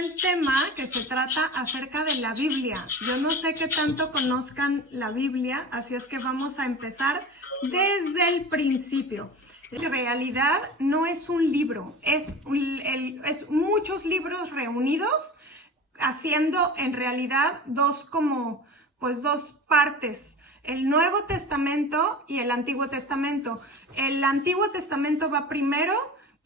El tema que se trata acerca de la Biblia. Yo no sé qué tanto conozcan la Biblia, así es que vamos a empezar desde el principio. En realidad no es un libro, es muchos libros reunidos, haciendo en realidad dos partes, el Nuevo Testamento y el Antiguo Testamento. El Antiguo Testamento va primero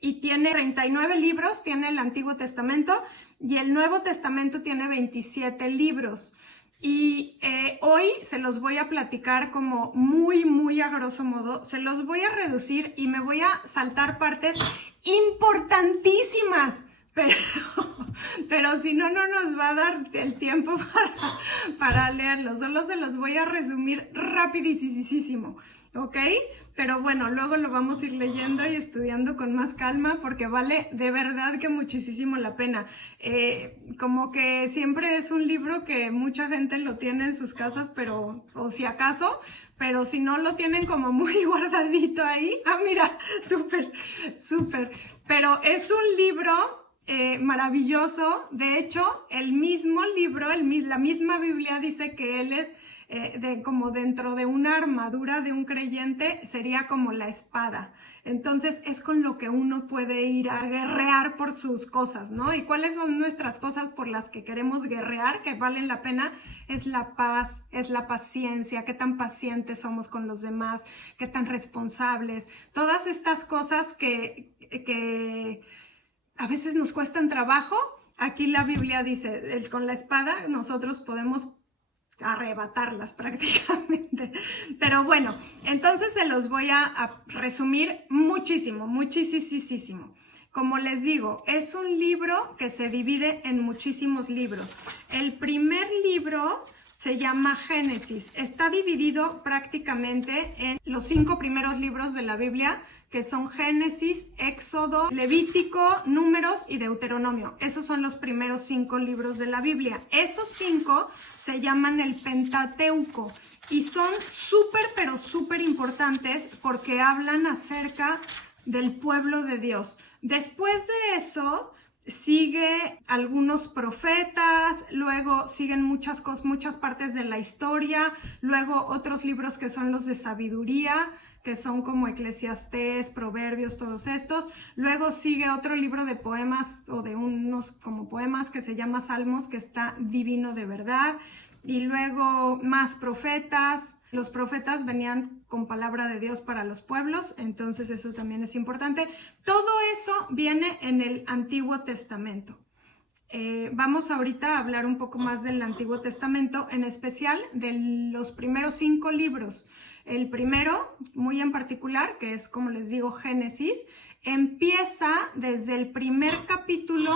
y tiene 39 libros, tiene el Antiguo Testamento, y el Nuevo Testamento tiene 27 libros. Y hoy se los voy a platicar como muy a grosso modo, se los voy a reducir y me voy a saltar partes importantísimas, pero si no, no nos va a dar el tiempo para leerlos. Solo se los voy a resumir rapidísimo, ¿ok? Pero bueno, luego lo vamos a ir leyendo y estudiando con más calma porque vale de verdad que muchísimo la pena. Como que siempre es un libro que mucha gente lo tiene en sus casas, o si acaso, pero si no lo tienen como muy guardadito ahí. Ah, mira, súper. Pero es un libro maravilloso. De hecho, el mismo libro, la misma Biblia dice que él es como dentro de una armadura de un creyente, sería como la espada. Entonces es con lo que uno puede ir a guerrear por sus cosas, ¿no? ¿Y cuáles son nuestras cosas por las que queremos guerrear, que valen la pena? Es la paz, es la paciencia, qué tan pacientes somos con los demás, qué tan responsables, todas estas cosas que a veces nos cuestan trabajo. Aquí la Biblia dice, con la espada nosotros podemos arrebatarlas prácticamente. Pero bueno, entonces se los voy a resumir muchísimo. Como les digo, es un libro que se divide en muchísimos libros. El primer libro se llama Génesis. Está dividido prácticamente en los 5 primeros libros de la Biblia, que son Génesis, Éxodo, Levítico, Números y Deuteronomio. Esos son los primeros 5 libros de la Biblia. Esos 5 se llaman el Pentateuco y son súper importantes porque hablan acerca del pueblo de Dios. Después de eso sigue algunos profetas, luego siguen muchas partes de la historia, luego otros libros que son los de sabiduría, que son como Eclesiastés, Proverbios, todos estos. Luego sigue otro libro de poemas o de unos como poemas que se llama Salmos, que está divino de verdad. Y luego más profetas. Los profetas venían con palabra de Dios para los pueblos, entonces eso también es importante. Todo eso viene en el Antiguo Testamento. Vamos ahorita a hablar un poco más del Antiguo Testamento, en especial de los primeros 5 libros. El primero, muy en particular, que es, como les digo, Génesis, empieza desde el primer capítulo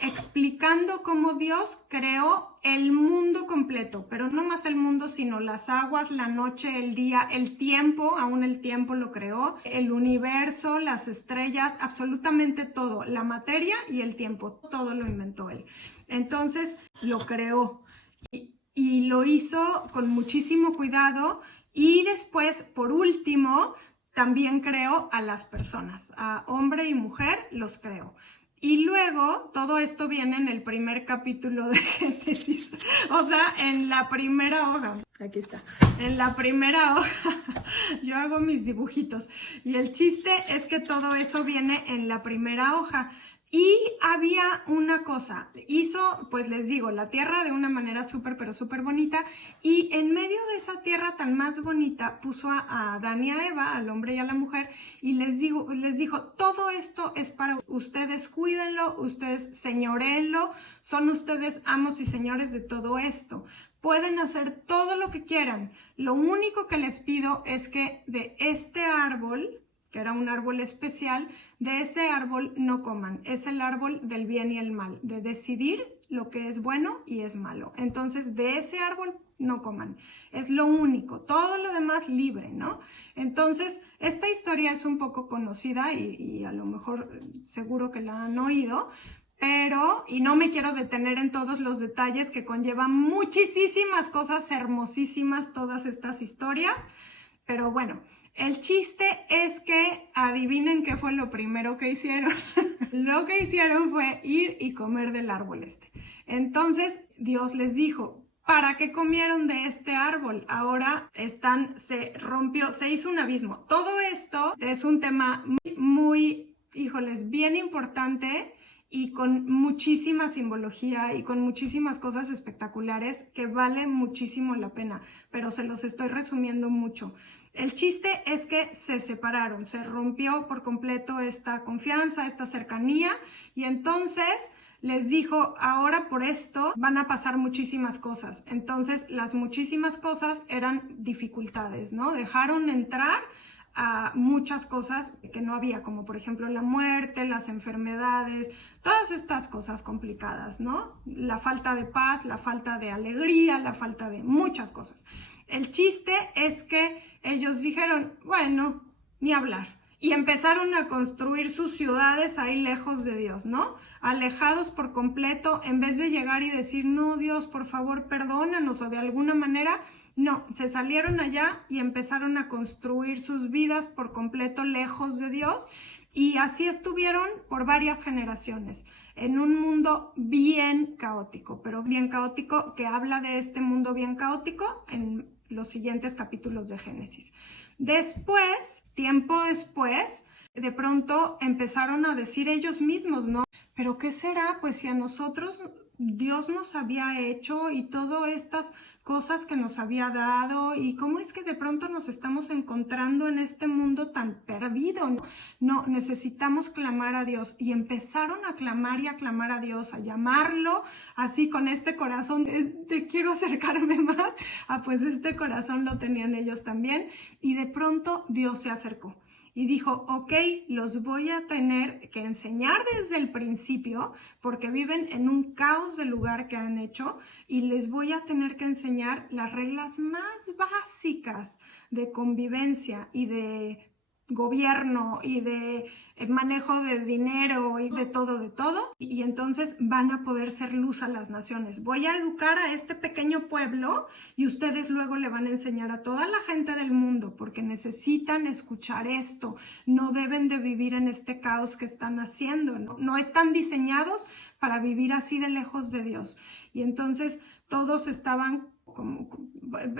explicando cómo Dios creó el mundo completo, pero no más el mundo, sino las aguas, la noche, el día, el tiempo, aún el tiempo lo creó, el universo, las estrellas, absolutamente todo, la materia y el tiempo, todo lo inventó él. Entonces lo creó y lo hizo con muchísimo cuidado. Y después, por último, también creó a las personas, a hombre y mujer los creó. Y luego, todo esto viene en el primer capítulo de Génesis, o sea, en la primera hoja. Aquí está, en la primera hoja. Yo hago mis dibujitos. Y el chiste es que todo eso viene en la primera hoja. Y había una cosa, hizo, pues les digo, la tierra de una manera súper bonita, y en medio de esa tierra tan más bonita puso a Adán y a Eva, al hombre y a la mujer, y les dijo, todo esto es para ustedes, cuídenlo, ustedes señoréenlo, son ustedes amos y señores de todo esto. Pueden hacer todo lo que quieran, lo único que les pido es que de este árbol, que era un árbol especial, de ese árbol no coman. Es el árbol del bien y el mal, de decidir lo que es bueno y es malo. Entonces, de ese árbol no coman. Es lo único, todo lo demás libre, ¿no? Entonces, esta historia es un poco conocida y a lo mejor seguro que la han oído, pero, y no me quiero detener en todos los detalles que conllevan muchísimas cosas hermosísimas todas estas historias, pero bueno, El chiste es que adivinen qué fue lo primero que hicieron. Lo que hicieron fue ir y comer del árbol este. Entonces Dios les dijo, ¿para qué comieron de este árbol? Ahora se rompió, se hizo un abismo. Todo esto es un tema muy, híjoles, bien importante y con muchísima simbología y con muchísimas cosas espectaculares que vale muchísimo la pena, pero se los estoy resumiendo mucho. El chiste es que se separaron, se rompió por completo esta confianza, esta cercanía, y entonces les dijo, ahora por esto van a pasar muchísimas cosas. Entonces las muchísimas cosas eran dificultades, ¿no? Dejaron entrar a muchas cosas que no había, como por ejemplo la muerte, las enfermedades, todas estas cosas complicadas, ¿no? La falta de paz, la falta de alegría, la falta de muchas cosas. El chiste es que ellos dijeron, bueno, ni hablar. Y empezaron a construir sus ciudades ahí lejos de Dios, ¿no? Alejados por completo, en vez de llegar y decir, no, Dios, por favor, perdónanos, o de alguna manera, no, se salieron allá y empezaron a construir sus vidas por completo lejos de Dios, y así estuvieron por varias generaciones, en un mundo bien caótico, pero bien caótico, que habla de este mundo bien caótico en los siguientes capítulos de Génesis. Después, tiempo después, de pronto empezaron a decir ellos mismos, ¿no? ¿Pero qué será? Pues si a nosotros Dios nos había hecho y todas estas cosas que nos había dado, y cómo es que de pronto nos estamos encontrando en este mundo tan perdido. No, necesitamos clamar a Dios. Y empezaron a clamar y a clamar a Dios, a llamarlo así con este corazón de quiero acercarme más. Pues este corazón lo tenían ellos también, y de pronto Dios se acercó y dijo, ok, los voy a tener que enseñar desde el principio porque viven en un caos de lugar que han hecho, y les voy a tener que enseñar las reglas más básicas de convivencia y de gobierno y de manejo de dinero y de todo, y entonces van a poder ser luz a las naciones. Voy a educar a este pequeño pueblo y ustedes luego le van a enseñar a toda la gente del mundo, porque necesitan escuchar esto, no deben de vivir en este caos que están haciendo, no están diseñados para vivir así de lejos de Dios. Y entonces todos estaban como,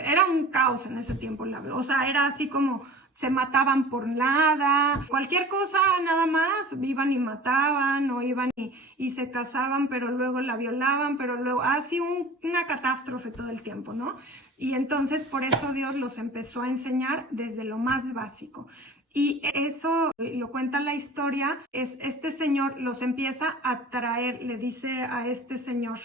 era un caos en ese tiempo, o sea, era así como se mataban por nada, cualquier cosa nada más, iban y mataban, o iban y se casaban, pero luego la violaban, pero luego, así una catástrofe todo el tiempo, ¿no? Y entonces por eso Dios los empezó a enseñar desde lo más básico. Y eso lo cuenta la historia, es este señor los empieza a traer, le dice a este señor,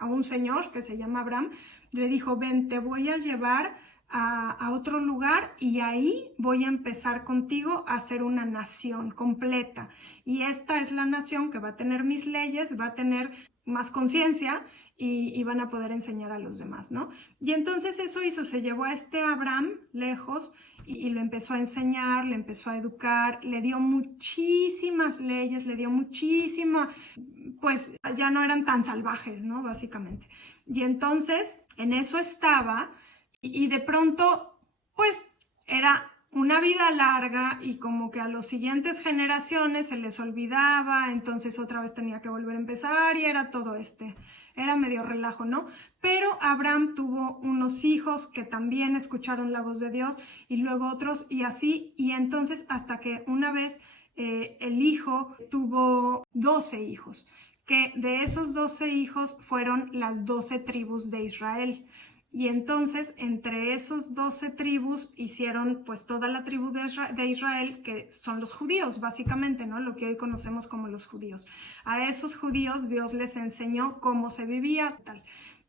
a un señor que se llama Abraham, le dijo, ven, te voy a llevar a otro lugar y ahí voy a empezar contigo a ser una nación completa. Y esta es la nación que va a tener mis leyes, va a tener más conciencia y van a poder enseñar a los demás, ¿no? Y entonces eso hizo, se llevó a este Abraham lejos y lo empezó a enseñar, le empezó a educar, le dio muchísimas leyes, le dio muchísima, pues ya no eran tan salvajes, ¿no? Básicamente. Y entonces en eso estaba. Y de pronto, pues, era una vida larga y como que a las siguientes generaciones se les olvidaba, entonces otra vez tenía que volver a empezar y era todo era medio relajo, ¿no? Pero Abraham tuvo unos hijos que también escucharon la voz de Dios y luego otros y así, y entonces hasta que una vez el hijo tuvo 12 hijos, que de esos 12 hijos fueron las 12 tribus de Israel. Y entonces entre esos 12 tribus hicieron pues toda la tribu de Israel, que son los judíos básicamente, ¿no? Lo que hoy conocemos como los judíos. A esos judíos Dios les enseñó cómo se vivía, tal.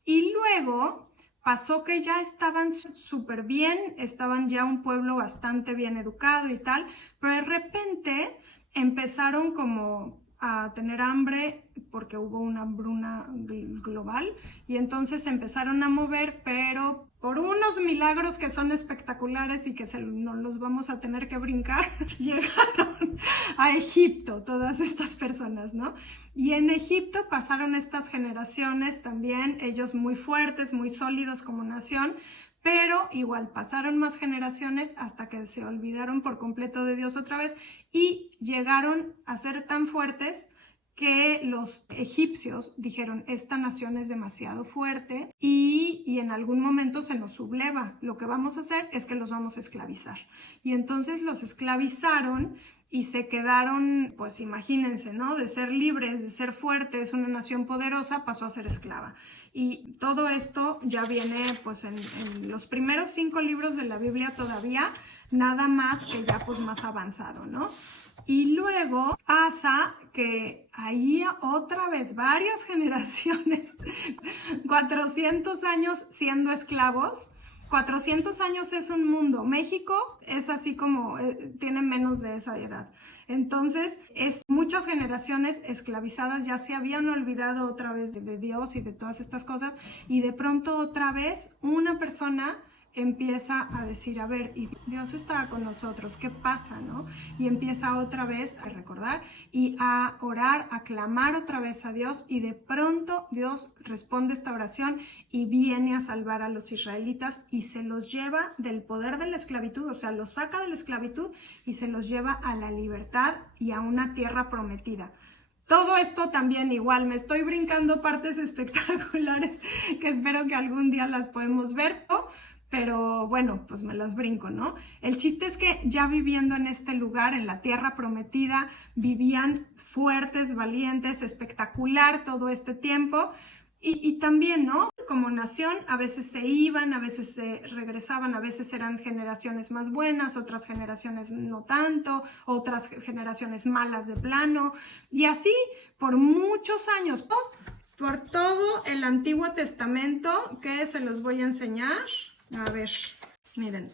Y luego pasó que ya estaban súper bien, estaban ya un pueblo bastante bien educado y tal, pero de repente empezaron como a tener hambre porque hubo una hambruna global y entonces empezaron a mover, pero por unos milagros que son espectaculares y que nos los vamos a tener que brincar, llegaron a Egipto todas estas personas, ¿no? Y en Egipto pasaron estas generaciones también, ellos muy fuertes, muy sólidos como nación, pero igual pasaron más generaciones hasta que se olvidaron por completo de Dios otra vez y llegaron a ser tan fuertes que los egipcios dijeron, esta nación es demasiado fuerte y en algún momento se nos subleva. Lo que vamos a hacer es que los vamos a esclavizar. Y entonces los esclavizaron y se quedaron, pues imagínense, ¿no? De ser libres, de ser fuertes, una nación poderosa, pasó a ser esclava. Y todo esto ya viene pues en los primeros 5 libros de la Biblia todavía, nada más que ya pues más avanzado, ¿no? Y luego pasa que ahí otra vez varias generaciones, 400 años siendo esclavos. 400 años es un mundo. México es así como, tiene menos de esa edad. Entonces, es muchas generaciones esclavizadas, ya se habían olvidado otra vez de Dios y de todas estas cosas, y de pronto otra vez una persona empieza a decir, a ver, y Dios estaba con nosotros, ¿qué pasa, no? Y empieza otra vez a recordar y a orar, a clamar otra vez a Dios, y de pronto Dios responde esta oración y viene a salvar a los israelitas y se los lleva del poder de la esclavitud, o sea, los saca de la esclavitud y se los lleva a la libertad y a una tierra prometida. Todo esto también igual, me estoy brincando partes espectaculares que espero que algún día las podemos ver, ¿no? Pero bueno, pues me las brinco, ¿no? El chiste es que ya viviendo en este lugar, en la tierra prometida, vivían fuertes, valientes, espectacular todo este tiempo. Y también, ¿no? Como nación, a veces se iban, a veces se regresaban, a veces eran generaciones más buenas, otras generaciones no tanto, otras generaciones malas de plano. Y así, por muchos años, por todo el Antiguo Testamento, que se los voy a enseñar. A ver, miren,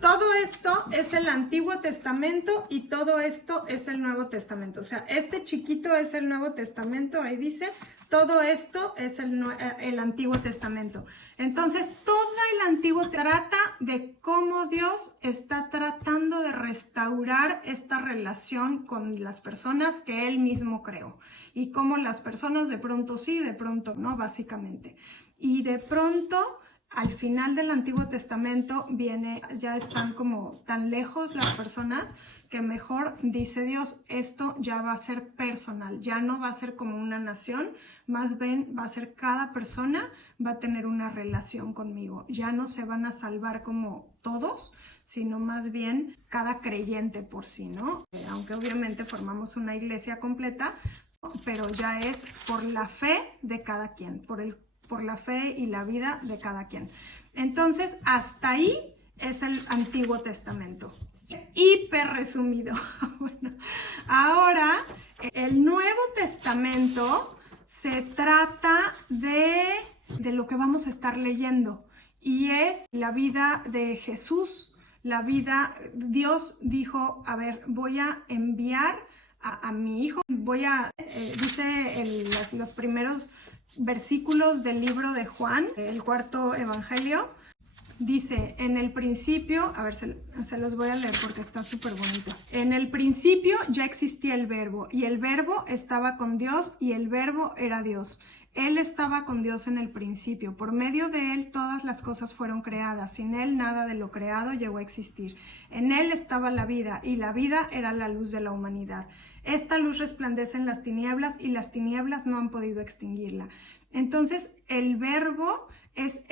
todo esto es el Antiguo Testamento y todo esto es el Nuevo Testamento. O sea, este chiquito es el Nuevo Testamento, ahí dice, todo esto es el Antiguo Testamento. Entonces, todo el Antiguo trata de cómo Dios está tratando de restaurar esta relación con las personas que Él mismo creó. Y cómo las personas de pronto sí, de pronto no, básicamente. Y de pronto, al final del Antiguo Testamento ya están como tan lejos las personas que mejor dice Dios, esto ya va a ser personal, ya no va a ser como una nación, más bien va a ser cada persona va a tener una relación conmigo, ya no se van a salvar como todos, sino más bien cada creyente por sí, ¿no? Aunque obviamente formamos una iglesia completa, pero ya es por la fe de cada quien, por la fe y la vida de cada quien. Entonces, hasta ahí es el Antiguo Testamento. Hiper resumido. Bueno, ahora, el Nuevo Testamento se trata de lo que vamos a estar leyendo. Y es la vida de Jesús. Dios dijo, a ver, voy a enviar a mi hijo. Dice los primeros versículos del libro de Juan, el 4 evangelio, dice, en el principio, a ver, se los voy a leer porque está súper bonito. En el principio ya existía el verbo, y el verbo estaba con Dios, y el verbo era Dios. Él estaba con Dios en el principio. Por medio de Él todas las cosas fueron creadas. Sin Él nada de lo creado llegó a existir. En Él estaba la vida, y la vida era la luz de la humanidad. Esta luz resplandece en las tinieblas, y las tinieblas no han podido extinguirla. Entonces, el verbo es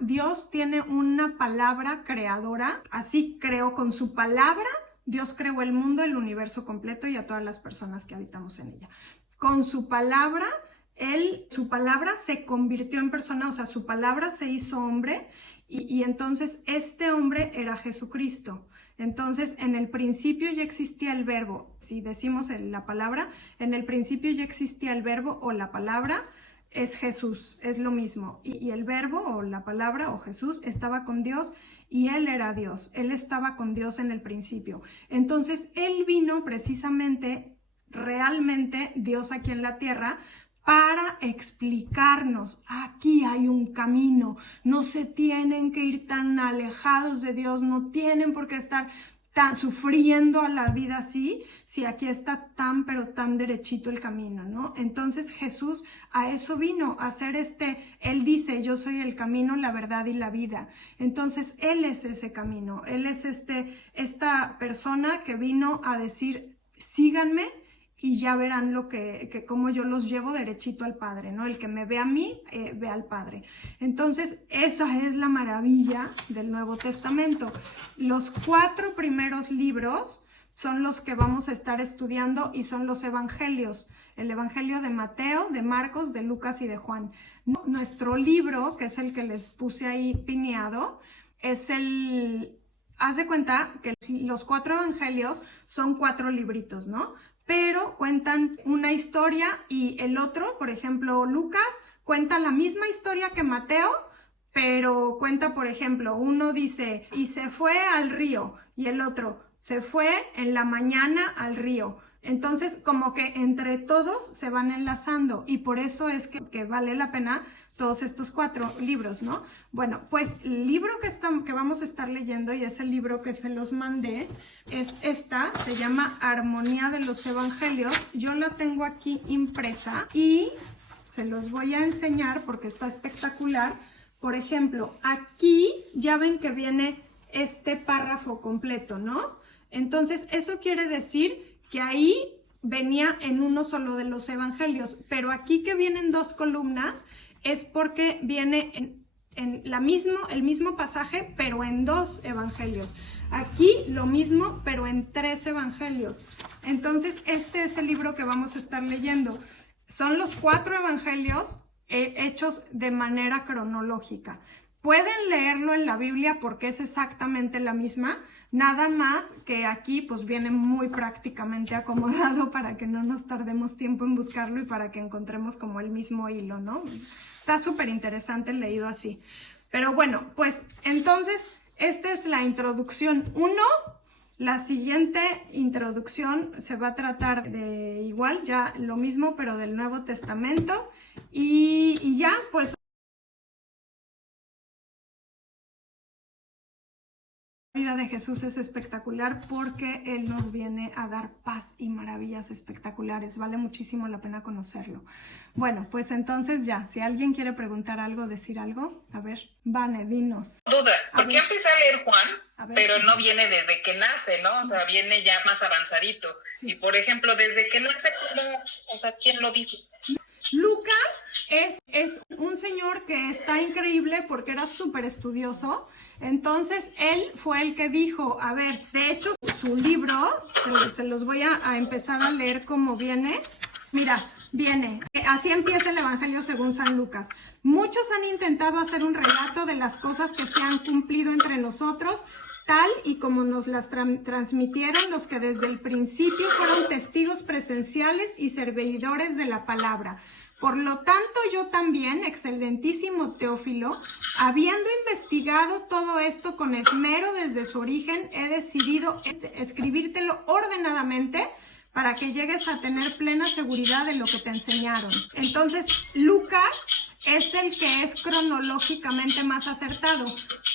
Dios tiene una palabra creadora, así creó con su palabra, Dios creó el mundo, el universo completo y a todas las personas que habitamos en ella. Con su palabra, su palabra se convirtió en persona, o sea, su palabra se hizo hombre y entonces este hombre era Jesucristo. Entonces, en el principio ya existía el verbo. Si decimos la palabra, en el principio ya existía el verbo o la palabra, es Jesús, es lo mismo. Y el verbo o la palabra o Jesús estaba con Dios y Él era Dios. Él estaba con Dios en el principio. Entonces, Él vino precisamente, realmente, Dios aquí en la tierra, para explicarnos, aquí hay un camino, no se tienen que ir tan alejados de Dios, no tienen por qué estar sufriendo a la vida así, si aquí está tan, pero tan derechito el camino, ¿no? Entonces Jesús a eso vino, a hacer Él dice, yo soy el camino, la verdad y la vida. Entonces Él es ese camino, Él es esta persona que vino a decir, síganme, y ya verán cómo yo los llevo derechito al Padre, ¿no? El que me ve a mí, ve al Padre. Entonces, esa es la maravilla del Nuevo Testamento. Los 4 primeros libros son los que vamos a estar estudiando y son los evangelios. El evangelio de Mateo, de Marcos, de Lucas y de Juan. Nuestro libro, que es el que les puse ahí pineado, haz de cuenta que los 4 evangelios son 4 libritos, ¿no? Pero cuentan una historia y el otro, por ejemplo, Lucas, cuenta la misma historia que Mateo, pero cuenta, por ejemplo, uno dice, y se fue al río, y el otro, se fue en la mañana al río. Entonces, como que entre todos se van enlazando y por eso es que vale la pena todos estos 4 libros, ¿no? Bueno, pues el libro que vamos a estar leyendo, y es el libro que se los mandé, se llama Armonía de los Evangelios. Yo la tengo aquí impresa y se los voy a enseñar porque está espectacular. Por ejemplo, aquí ya ven que viene este párrafo completo, ¿no? Entonces, eso quiere decir que ahí venía en uno solo de los evangelios, pero aquí que vienen 2 columnas es porque viene en el mismo pasaje, pero en 2 evangelios. Aquí lo mismo, pero en 3 evangelios. Entonces, este es el libro que vamos a estar leyendo. Son los 4 evangelios hechos de manera cronológica. Pueden leerlo en la Biblia porque es exactamente la misma, nada más que aquí pues viene muy prácticamente acomodado para que no nos tardemos tiempo en buscarlo y para que encontremos como el mismo hilo, ¿no? Está súper interesante leído así. Pero bueno, pues entonces esta es la introducción 1. La siguiente introducción se va a tratar de igual, ya lo mismo, pero del Nuevo Testamento. Y ya, pues la vida de Jesús es espectacular porque Él nos viene a dar paz y maravillas espectaculares. Vale muchísimo la pena conocerlo. Bueno, pues entonces ya, si alguien quiere preguntar algo, decir algo, a ver, Vane, dinos. Duda, porque yo empecé a leer Juan, pero no viene desde que nace, ¿no? O sea, viene ya más avanzadito. Sí. Y por ejemplo, desde que nace, ¿quién lo dice? Lucas es un señor que está increíble porque era súper estudioso. Entonces, él fue el que dijo, a ver, de hecho, su libro, se los voy a empezar a leer como viene. Mira, viene, así empieza el Evangelio según San Lucas. Muchos han intentado hacer un relato de las cosas que se han cumplido entre nosotros, tal y como nos las transmitieron los que desde el principio fueron testigos presenciales y servidores de la palabra. Por lo tanto, yo también, excelentísimo Teófilo, habiendo investigado todo esto con esmero desde su origen, he decidido escribírtelo ordenadamente para que llegues a tener plena seguridad de lo que te enseñaron. Entonces, Lucas es el que es cronológicamente más acertado.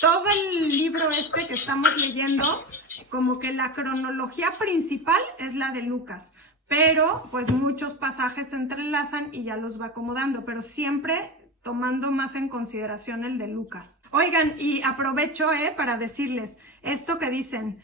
Todo el libro que estamos leyendo, como que la cronología principal es la de Lucas, pero pues muchos pasajes se entrelazan y ya los va acomodando, pero siempre tomando más en consideración el de Lucas. Oigan, y aprovecho para decirles esto que dicen,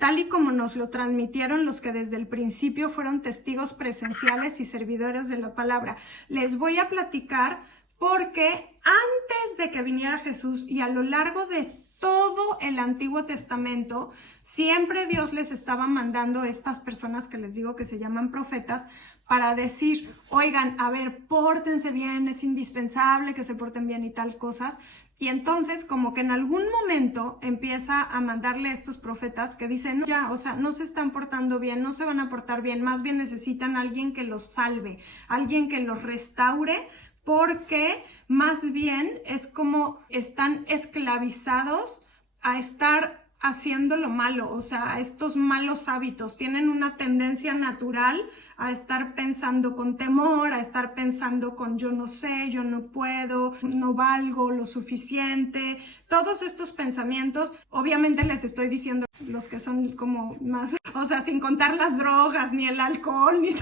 tal y como nos lo transmitieron los que desde el principio fueron testigos presenciales y servidores de la palabra. Les voy a platicar porque antes de que viniera Jesús y a lo largo de todo el Antiguo Testamento, siempre Dios les estaba mandando estas personas que les digo que se llaman profetas para decir, oigan, a ver, pórtense bien, es indispensable que se porten bien y tal cosas. Y entonces como que en algún momento empieza a mandarle a estos profetas que dicen, no, ya, o sea, no se están portando bien, no se van a portar bien, más bien necesitan a alguien que los salve, alguien que los restaure, porque más bien es como están esclavizados a estar haciendo lo malo, o sea, estos malos hábitos. Tienen una tendencia natural a estar pensando con temor, a estar pensando con yo no sé, yo no puedo, no valgo lo suficiente. Todos estos pensamientos, obviamente les estoy diciendo los que son como más, o sea, sin contar las drogas, ni el alcohol, ni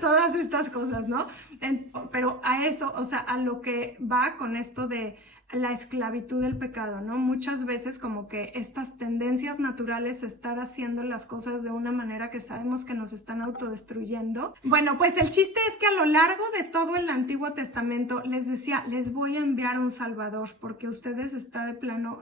todas estas cosas, ¿no? Pero a eso, o sea, a lo que va con esto de la esclavitud del pecado, ¿no? Muchas veces como que estas tendencias naturales, estar haciendo las cosas de una manera que sabemos que nos están autodestruyendo. Bueno, pues el chiste es que a lo largo de todo el Antiguo Testamento les decía, les voy a enviar un Salvador, porque ustedes está de plano,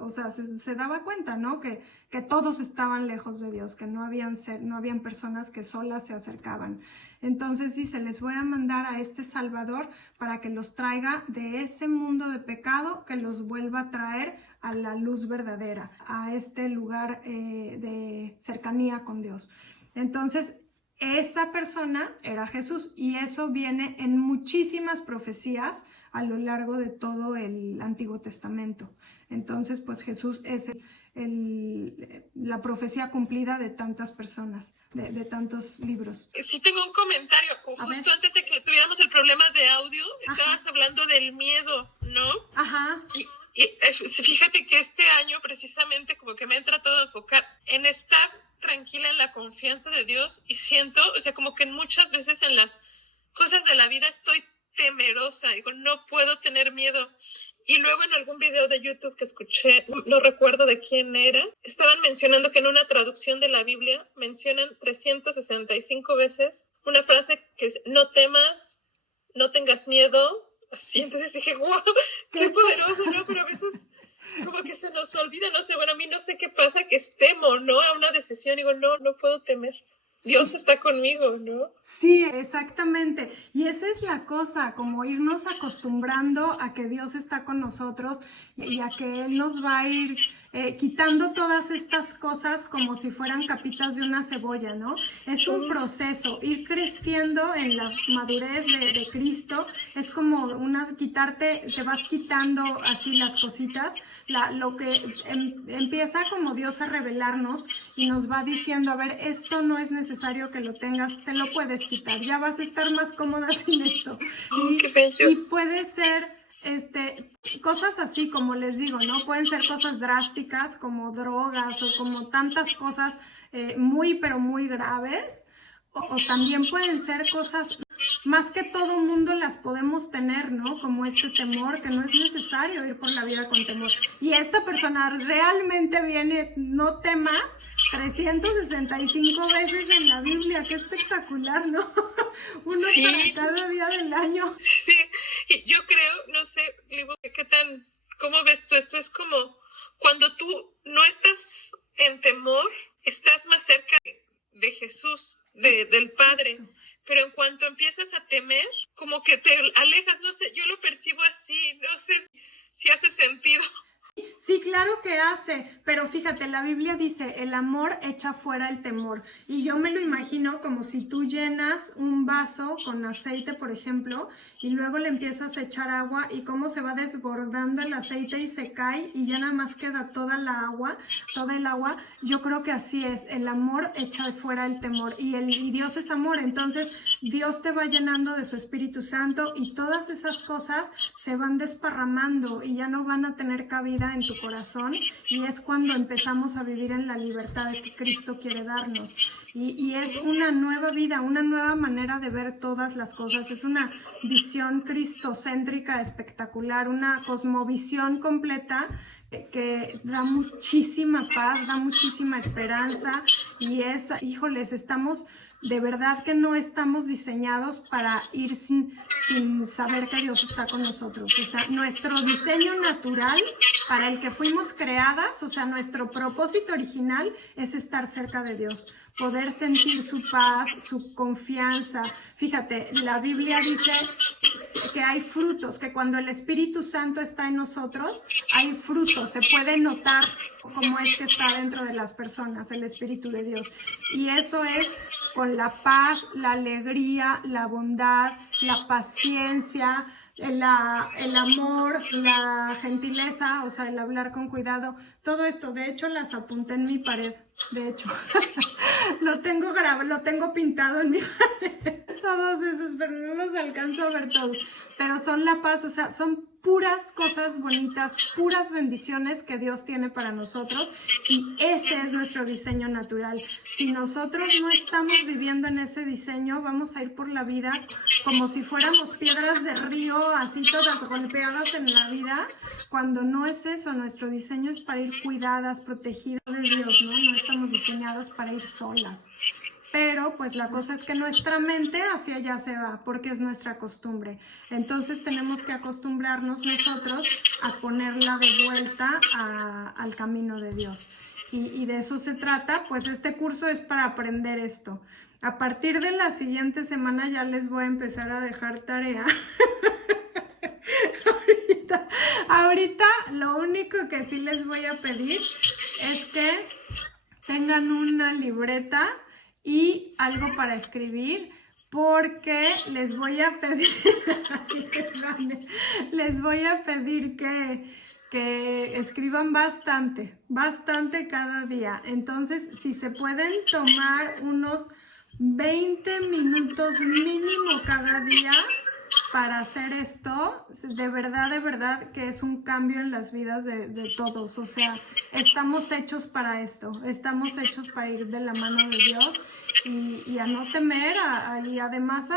o sea, se daba cuenta, ¿no? Que todos estaban lejos de Dios, que no habían personas que solas se acercaban. Entonces dice, les voy a mandar a este Salvador para que los traiga de ese mundo de pecado, que los vuelva a traer a la luz verdadera, a este lugar de cercanía con Dios. Entonces, esa persona era Jesús, y eso viene en muchísimas profecías a lo largo de todo el Antiguo Testamento. Entonces, pues Jesús es la profecía cumplida de tantas personas, de tantos libros. Sí, tengo un comentario. Justo antes de que tuviéramos el problema de audio, estabas hablando del miedo, ¿no? Ajá. Y fíjate que este año precisamente como que me he tratado de enfocar en estar tranquila en la confianza de Dios, y siento, o sea, como que muchas veces en las cosas de la vida estoy temerosa, digo, no puedo tener miedo. Y luego en algún video de YouTube que escuché, no recuerdo de quién era, estaban mencionando que en una traducción de la Biblia mencionan 365 veces una frase que es, no temas, no tengas miedo. Así, entonces dije, wow, qué poderoso, ¿no? Pero a veces como que se nos olvida, no sé, bueno, a mí no sé qué pasa, que temo, ¿no? A una decisión, digo, no puedo temer. Dios está conmigo, ¿no? Sí, exactamente. Y esa es la cosa, como irnos acostumbrando a que Dios está con nosotros y a que Él nos va a ir quitando todas estas cosas como si fueran capitas de una cebolla, ¿no? Es un proceso, ir creciendo en la madurez de Cristo. Es como te vas quitando así las cositas. Lo que empieza como Dios a revelarnos y nos va diciendo, a ver, esto no es necesario que lo tengas, te lo puedes quitar, ya vas a estar más cómoda sin esto. Y puede ser cosas así, como les digo, ¿no? Pueden ser cosas drásticas como drogas o como tantas cosas pero muy graves, o también pueden ser cosas más que todo mundo las podemos tener, ¿no? Como este temor, que no es necesario ir por la vida con temor. Y esta persona realmente viene, no temas, 365 veces en la Biblia. Qué espectacular, ¿no? Uno para cada día del año. Sí, y yo creo, no sé, Libu, ¿cómo ves tú? Esto es como cuando tú no estás en temor, estás más cerca de Jesús, del Padre. Pero en cuanto empiezas a temer, como que te alejas, no sé, yo lo percibo así, no sé si hace sentido. Sí, claro que hace, pero fíjate, la Biblia dice, el amor echa fuera el temor, y yo me lo imagino como si tú llenas un vaso con aceite, por ejemplo, y luego le empiezas a echar agua, y cómo se va desbordando el aceite y se cae, y ya nada más queda todo el agua. Yo creo que así es, el amor echa fuera el temor, y Dios es amor. Entonces Dios te va llenando de su Espíritu Santo, y todas esas cosas se van desparramando, y ya no van a tener cabida en tu corazón, y es cuando empezamos a vivir en la libertad que Cristo quiere darnos, y es una nueva vida, una nueva manera de ver todas las cosas. Es una visión cristocéntrica espectacular, una cosmovisión completa que da muchísima paz, da muchísima esperanza, y híjoles, de verdad que no estamos diseñados para ir sin saber que Dios está con nosotros. O sea, nuestro diseño natural para el que fuimos creadas, o sea, nuestro propósito original es estar cerca de Dios, poder sentir su paz, su confianza. Fíjate, la Biblia dice que hay frutos, que cuando el Espíritu Santo está en nosotros, hay frutos, se puede notar cómo es que está dentro de las personas, el Espíritu de Dios. Y eso es con la paz, la alegría, la bondad, la paciencia, el amor, la gentileza, o sea, el hablar con cuidado, todo esto. De hecho, las apunté en mi pared. De hecho, lo tengo pintado en mi pared. Todos esos, pero no los alcanzo a ver todos. Pero son la paz, o sea, son puras cosas bonitas, puras bendiciones que Dios tiene para nosotros, y ese es nuestro diseño natural. Si nosotros no estamos viviendo en ese diseño, vamos a ir por la vida como si fuéramos piedras de río, así todas golpeadas en la vida, cuando no es eso. Nuestro diseño es para ir cuidadas, protegidas de Dios, ¿no? No estamos diseñados para ir solas. Pero pues la cosa es que nuestra mente hacia allá se va, porque es nuestra costumbre. Entonces tenemos que acostumbrarnos nosotros a ponerla de vuelta al camino de Dios. Y de eso se trata, pues este curso es para aprender esto. A partir de la siguiente semana ya les voy a empezar a dejar tarea. Ahorita lo único que sí les voy a pedir es que tengan una libreta y algo para escribir, porque les voy a pedir, así que les voy a pedir que escriban bastante cada día. Entonces, si se pueden tomar unos 20 minutos mínimo cada día para hacer esto, de verdad que es un cambio en las vidas de todos. O sea, estamos hechos para esto, estamos hechos para ir de la mano de Dios y a no temer, y además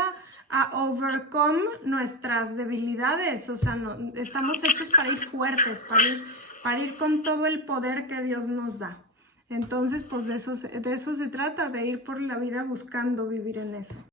a overcome nuestras debilidades. O sea, estamos hechos para ir fuertes, para ir con todo el poder que Dios nos da. Entonces, pues de eso se trata, de ir por la vida buscando vivir en eso.